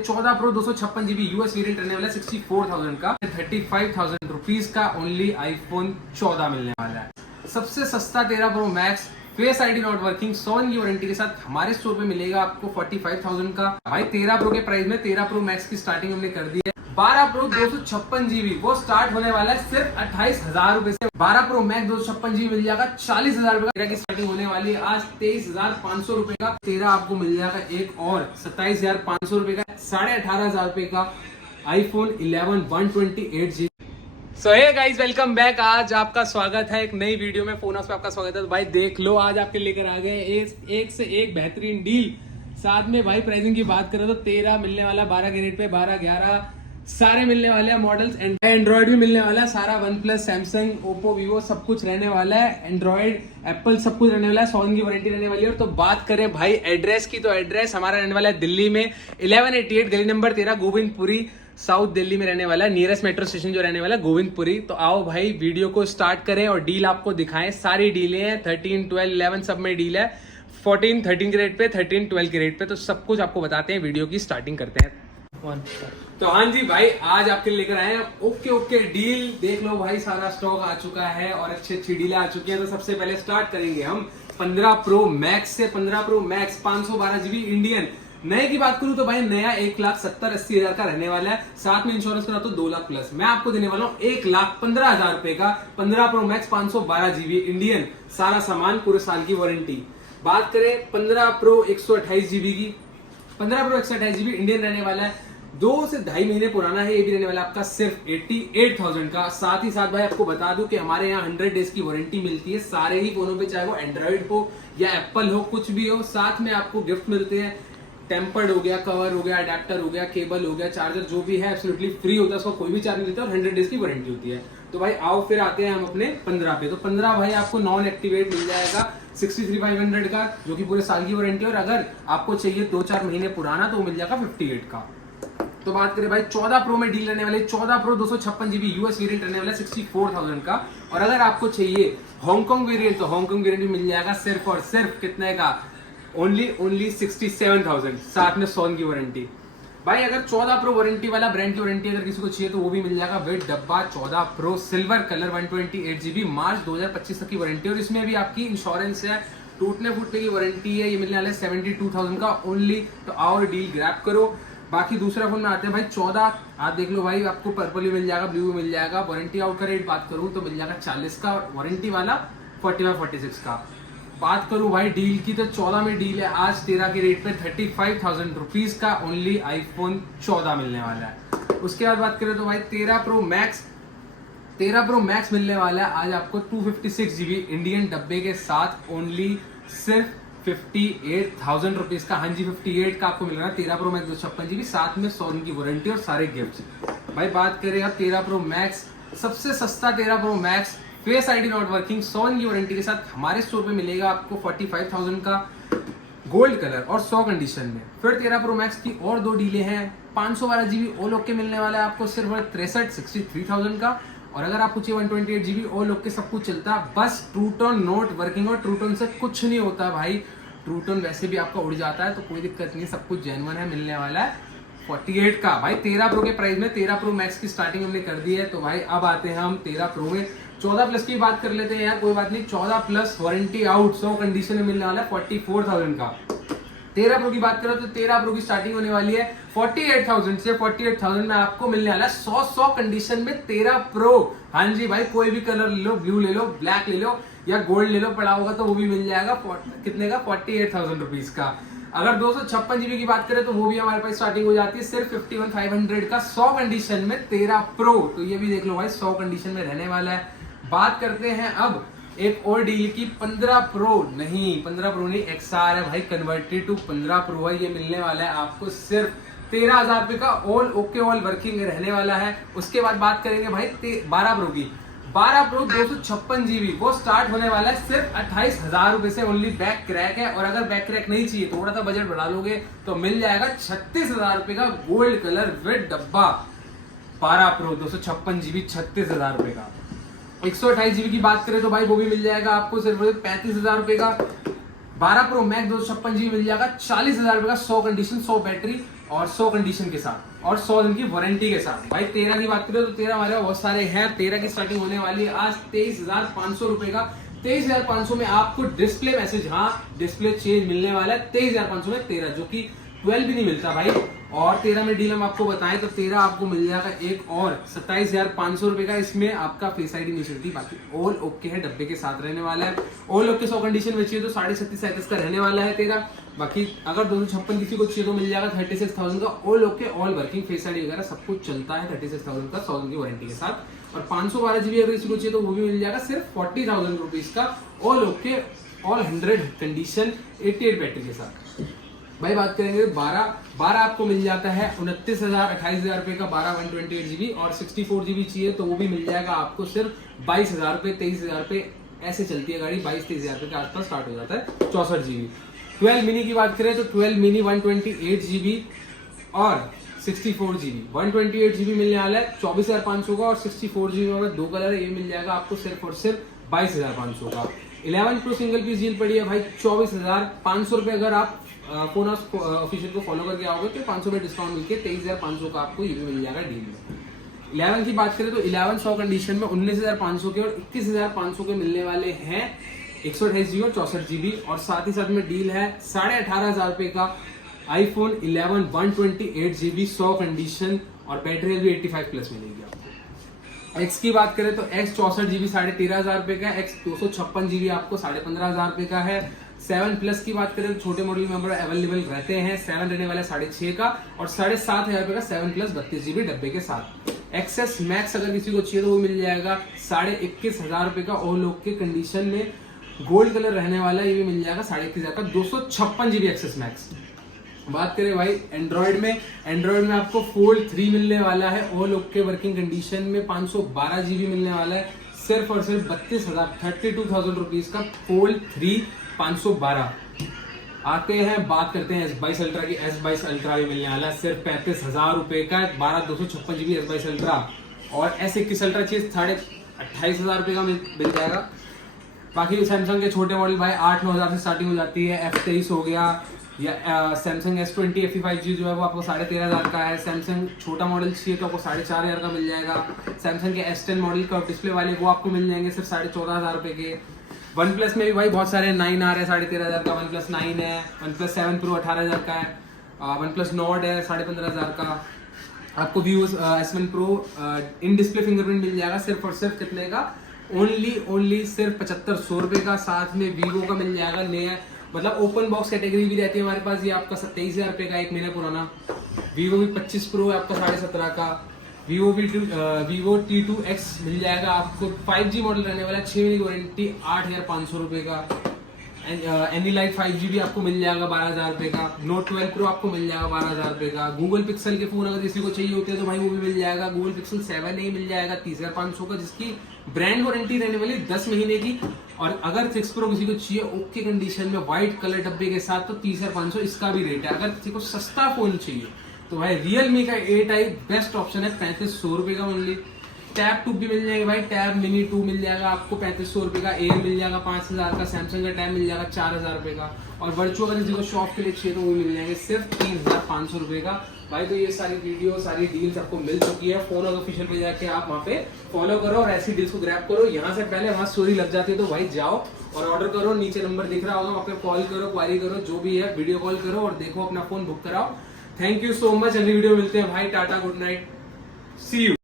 14 pro 256 GB US variant रहने वाला है 64,000 का, 35,000 रुपीज का ओनली आईफोन 14 मिलने वाला है। सबसे सस्ता 13 pro max face ID not working 100 की वारंटी के साथ हमारे स्टोर पे मिलेगा आपको 45,000 का। भाई 13 प्रो के प्राइस में 13 प्रो मैक्स की स्टार्टिंग हमने कर दी है। 12 प्रो 256 GB वो स्टार्ट होने वाला है सिर्फ 28,000 रुपए से। 12 प्रो मैक्स 256 GB मिल जाएगा 40,000 रुपए की स्टार्टिंग होने वाली है आज 23,500 रुपए का। 13 आपको मिल जाएगा एक और 27,500 रुपए का, 18,500 रुपए का आईफोन 11 128GB। सो हे गाइस, वेलकम बैक। आज आपका स्वागत है एक नई वीडियो में। फोन हाउस पे आपका स्वागत है। तो भाई देख लो, आज आपके लेकर आ गए एक से एक बेहतरीन डील। साथ में भाई प्राइसिंग की बात करें तो 13 मिलने वाला, 12 के रेट पे, 12 11 सारे मिलने वाले हैं मॉडल्स। एंड्रॉइड भी मिलने वाला है सारा, one plus, Samsung, Oppo, Vivo सब कुछ रहने वाला है। एंड्रॉइड, एप्पल सब कुछ रहने वाला है। 100 की वारंटी रहने वाली है। और तो बात करें भाई एड्रेस की, तो एड्रेस हमारा रहने वाला है दिल्ली में 1188 गली नंबर 13 गोविंदपुरी, साउथ दिल्ली में रहने वाला है। नियरेस्ट मेट्रो स्टेशन जो रहने वाला है गोविंदपुरी। तो आओ भाई वीडियो को स्टार्ट करें और डील आपको दिखाएं। सारी डीलें हैं, 13, 12, 11 सब में डील है। 14, 13 के रेट पे, 13, 12 के रेट पे। तो सब कुछ आपको बताते हैं। वीडियो की स्टार्टिंग करते हैं। तो हाँ जी भाई, आज आपके लेकर आए हैं ओके डील। देख लो भाई, सारा स्टॉक आ चुका है और अच्छी डीलें आ चुकी हैं। तो सबसे पहले स्टार्ट करेंगे हम 15 प्रो मैक्स से। 15 प्रो मैक्स 512 GB इंडियन। नए की बात करूं तो भाई नया 1,70,80,000 का रहने वाला है। साथ में इंश्योरेंस करा तो 2 लाख प्लस। मैं आपको देने वाला हूं 1,15,000 रुपए का 15 प्रो मैक्स 512 GB इंडियन, सारा सामान, पूरे साल की वारंटी। बात करें 15 प्रो 128 GB की, 15 प्रो 128 GB इंडियन रहने वाला है। 2 से 2.5 महीने पुराना है। ये भी रहने वाला आपका सिर्फ 88,000 का। साथ ही साथ भाई आपको बता दूं कि हमारे यहाँ 100 डेज की वारंटी मिलती है सारे ही फोनों पे, चाहे वो एंड्रॉइड हो या एप्पल हो, कुछ भी हो। साथ में आपको गिफ्ट मिलते हैं। टेम्पर्ड हो गया, कवर हो गया, अडेप्टर हो गया, केबल हो गया, चार्जर जो भी है एब्सोल्युटली फ्री होता है। उसका कोई भी चार्ज नहीं लेता और 100 डेज की वारंटी होती है। तो भाई आओ फिर आते हैं हम अपने 15 पे। तो 15 भाई आपको नॉन एक्टिवेट मिल जाएगा 63,500 का, जो कि पूरे साल की वारंटी। और अगर आपको चाहिए 2-4 महीने पुराना तो मिल जाएगा 58 का। तो बात करें भाई 14 प्रो में डील रहने वाले। 14 प्रो 256 GB यूएस वेरिएंट रहने वाला 64,000 का। और अगर आपको चाहिए हांगकांग वेरिएंट तो हांगकांग वेरिएंट भी मिल जाएगा सिर्फ और सिर्फ कितने का, ओनली 67,000, साथ में 100 की वारंटी। भाई अगर 14 प्रो वारंटी वाला, ब्रांड की वारंटी अगर किसी को चाहिए तो वो भी मिल जाएगा विद डब्बा। 14 प्रो सिल्वर कलर 128 GB मार्च 2025 तक की वारंटी। और इसमें भी आपकी इंश्योरेंस है, टूटने फूटने की वारंटी है। ये मिलने वाला है 72,000 का ओनली। तो और डील ग्रैब करो। बाकी दूसरा फोन में आते हैं भाई 14। आप देख लो भाई, आपको पर्पल भी मिल जाएगा, ब्लू भी मिल जाएगा। वारंटी आउट का रेट बात करूं तो मिल जाएगा 40 का, वारंटी वाला 45-46 का। बात करूं भाई डील की तो 14 में डील है आज 13 के रेट पे 35,000 रुपीज का ओनली आईफोन 14 मिलने वाला है। उसके बाद बात करें तो भाई 13 प्रो मैक्स मिलने वाला है आज आपको 256 GB इंडियन डब्बे के साथ ओनली सिर्फ 58,000 रुपीज का। हाँ जी, 58 का आपको मिल रहा है 13 प्रो मैक्स 256 GB, साथ में 100 की वारंटी और सारे गिफ्ट। भाई बात करें अब 13 प्रो मैक्स, सबसे सस्ता 13 pro max face ID not working 100 की वारंटी के साथ हमारे स्टोर पे मिलेगा आपको 45,000 का, गोल्ड कलर और 100 कंडीशन में। फिर 13 प्रो मैक्स की और 2 डीलें हैं। 512 GB ऑल ओके मिलने वाला है आपको सिर्फ 63,000 का। और अगर आप पूछिए 128 GB ऑल ओके सब कुछ चलता है, बस ट्रूटोन नोट वर्किंग। और ट्रूटोन से कुछ नहीं होता भाई, ट्रूटोन वैसे भी आपका उड़ जाता है, तो कोई दिक्कत नहीं, सब कुछ जेन्युइन है। मिलने वाला है 48 का। भाई 13 प्रो के प्राइस में 13 प्रो मैक्स की स्टार्टिंग हमने कर दी है। तो भाई अब आते हैं हम 13 प्रो में। 14 प्लस की बात कर लेते हैं यार, कोई बात नहीं। 14 प्लस वारंटी आउट 100 कंडीशन में मिलने वाला है 44,000 का। 13 प्रो की बात करो तो 13 प्रो की स्टार्टिंग होने वाली है 48,000 से। 48,000 में आपको मिलने वाला है 100 कंडीशन में 13 प्रो। हाँ जी भाई, कोई भी कलर ले लो, ब्लू ले लो, ब्लैक ले लो या गोल्ड ले लो, पड़ा होगा तो वो भी मिल जाएगा। कितने का, 48,000 रुपीज का। अगर 256 GB की बात करें तो वो भी हमारे पास स्टार्टिंग हो जाती है सिर्फ 51,500 का 100 कंडीशन में 13 प्रो। तो ये भी देख लो भाई 100 कंडीशन में रहने वाला है। बात करते हैं अब एक और डील की। 15 प्रो नहीं, XR है भाई, कन्वर्टेड टू 15 प्रो है। ये मिलने वाला है आपको सिर्फ 13,000 रुपए का, ऑल ओके ऑल वर्किंग रहने वाला है। उसके बाद बात करेंगे भाई 12 प्रो की। 12 प्रो 256 GB वो स्टार्ट होने वाला है सिर्फ 28,000 रुपए से। ओनली बैक क्रैक है। और अगर बैक क्रैक नहीं चाहिए, थोड़ा सा बजट बढ़ा लोगे तो मिल जाएगा 36,000 रुपए का गोल्ड कलर विद डब्बा। 12 प्रो 256 GB 36,000 रुपए का। 128 GB की बात करें तो भाई वो भी मिल जाएगा आपको सिर्फ 35,000 रुपए का। 12 प्रो मैक्स 256 GB मिल जाएगा 40,000 रुपए का, 100 कंडीशन 100 बैटरी। और 100 कंडीशन के साथ और 100 दिन की वारंटी के साथ। भाई 13 की बात करें तो 13 हमारे पास बहुत सारे हैं। 13 की स्टार्टिंग होने वाली है आज 23,500 रुपए का। 23,500 में आपको डिस्प्ले मैसेज, हाँ डिस्प्ले चेंज मिलने वाला है 23,500 में 13, जो कि 12 भी नहीं मिलता भाई। और 13 में डील हम आपको बताएं तो 13 आपको मिल जाएगा एक और 27,500 रुपए का। इसमें आपका फेस आईडी नहीं चलती, बाकी ऑल ओके है, डब्बे के साथ रहने वाला है। ऑल ओके 100 कंडीशन में चाहिए तो 37,500 का रहने वाला है 13। बाकी अगर 256 किसी को चाहिए तो मिल जाएगा 36,000 का। All okay, all working, face ID वगैरह सब कुछ चलता है 36,000 का 100 दिन की वारंटी के साथ। और 512 जीबी अगर किसी को चाहिए तो वो भी मिल जाएगा सिर्फ 40,000 रुपीज का। All okay, all 100 condition 88 battery के साथ। भाई बात करेंगे 12 आपको मिल जाता है 29,000 28,000 रुपए का 12 128 जीबी। और 64 जीबी चाहिए तो वो भी मिल जाएगा आपको सिर्फ 22,000 रुपए 23,000 रुपए, ऐसे चलती है गाड़ी। 22-23,000 रुपए के आसपास स्टार्ट हो जाता है 64 जीबी। 12 मिनी की बात करें तो 12 मिनी 128 जीबी और 64 जीबी। 128 जीबी मिलने वाला है 24,500 का और 64 जीबी में 2 कलर है, ये मिल जाएगा आपको सिर्फ और सिर्फ 22,500 का। 11 प्रो सिंगल पीस डील पड़ी है भाई 24,500 रुपए। अगर आप फोन ऑफिशियल को फॉलो करके आओगे तो 500 रुपए डिस्काउंट मिलकर 23,500 का आपको ये भी मिल जाएगा डील में। 11 की बात करें तो 11 100 कंडीशन में 19,500 के और 21,500 के मिलने वाले हैं 128 जीबी और 64 जीबी। और साथ ही साथ में डील है 18,500 रुपए का iPhone 11 128 जीबी 100 कंडीशन और बैटरी भी 85 प्लस मिलेगी आपको। X की बात करें तो X 64 जीबी 13,500 रुपए का, X 256 जीबी आपको 15,500 रुपए का है। 7 प्लस की बात करें तो छोटे मॉडल में हमारे अवेलेबल रहते हैं। 7 रहने वाला है 6,500 का और 7,500 रुपए का 7 प्लस 32 जीबी डब्बे के साथ। एक्सेस मैक्स अगर किसी को चाहिए तो वो मिल जाएगा 21,500 रुपए का ऑल ओके कंडीशन में, गोल्ड कलर रहने वाला है, ये भी मिल जाएगा 21,500 का 256 जीबी एक्सेस मैक्स। बात करें भाई एंड्रॉइड में आपको फोल्ड 3 मिलने वाला है ऑल ओके वर्किंग कंडीशन में 512 जीबी मिलने वाला है सिर्फ और सिर्फ 32,000 रुपीज का फोल्ड 3 512। आते हैं बात करते हैं S22 अल्ट्रा की। S22 अल्ट्रा भी मिलने वाला है सिर्फ 35,000 रुपए का 12,256 जीबी S22 अल्ट्रा। और S21 अल्ट्रा चीज 28,500 रुपए का मिल जाएगा। बाकी सैमसंग के छोटे मॉडल भाई 8-9,000 से स्टार्टिंग हो जाती है। F23 हो गया या सैमसंग S20 FE5G जो है वो आपको 13,500 का है। सैमसंग छोटा मॉडल चाहिए तो आपको 4,500 का मिल जाएगा। सैमसंग के S10 मॉडल का डिस्प्ले वाले वो आपको मिल जाएंगे सिर्फ 14,500 रुपए के। वन प्लस में भी भाई बहुत सारे 9 आ रहे हैं 13,500 का। वन प्लस 9 है, वन प्लस 7 प्रो 18,000 का है, वन प्लस नॉट है 15,500 का। आपको Vivo S1 Pro in display fingerprint मिल जाएगा सिर्फ और सिर्फ कितने का, ओनली सिर्फ 7,500 रुपए का। साथ में Vivo का मिल जाएगा नया, मतलब ओपन बॉक्स कैटेगरी भी रहती है हमारे पास, ये आपका 27,000 रुपए का 1 महीना पुराना। Vivo भी 25 Pro है आपका 17,500 का। Vivo T2X मिल जाएगा आपको 5G मॉडल रहने वाला है 6 महीने की वारंटी 8,500 रुपए का। Anylight 5G भी आपको मिल जाएगा 12,000 रुपए का। Note 12 Pro आपको मिल जाएगा 12,000 रुपए का। Google Pixel के फोन अगर किसी को चाहिए होते हैं तो भाई वो भी मिल जाएगा। Google Pixel 7a मिल जाएगा 30,500 का, जिसकी ब्रांड वारंटी रहने वाली 10 महीने की। और अगर 6 Pro किसी को चाहिए ओके कंडीशन में व्हाइट कलर डब्बे के साथ तो 30,500 इसका भी रेट है। अगर किसी को सस्ता फोन चाहिए तो भाई Realme का A टाइप बेस्ट ऑप्शन है 3500 रुपए का ओनली। टैब 2 भी मिल जाएगा भाई, टैब मिनी 2 मिल जाएगा आपको 3500 रुपए का। एयर मिल जाएगा 5,000 का। सैमसंग का टैब मिल जाएगा 4,000 रुपए का। और वर्चुअल अगर किसी को शॉप के लिए चाहिए तो वो मिल जाएंगे सिर्फ 3,500 रुपए का। भाई तो ये सारी वीडियो सारी डील्स आपको मिल चुकी है। फोन ऑफिशियल पे जाके आप वहाँ पे फॉलो करो और ऐसी डील्स को ग्रैब करो। यहाँ से पहले वहाँ स्टोरी लग जाती है तो भाई जाओ और ऑर्डर करो। नीचे नंबर दिख रहा होगा, वहाँ पे कॉल करो, क्वारी करो, जो भी है वीडियो कॉल करो और देखो अपना फोन बुक कराओ। Thank you so much. अगली वीडियो मिलते हैं भाई। Tata, good night, see you.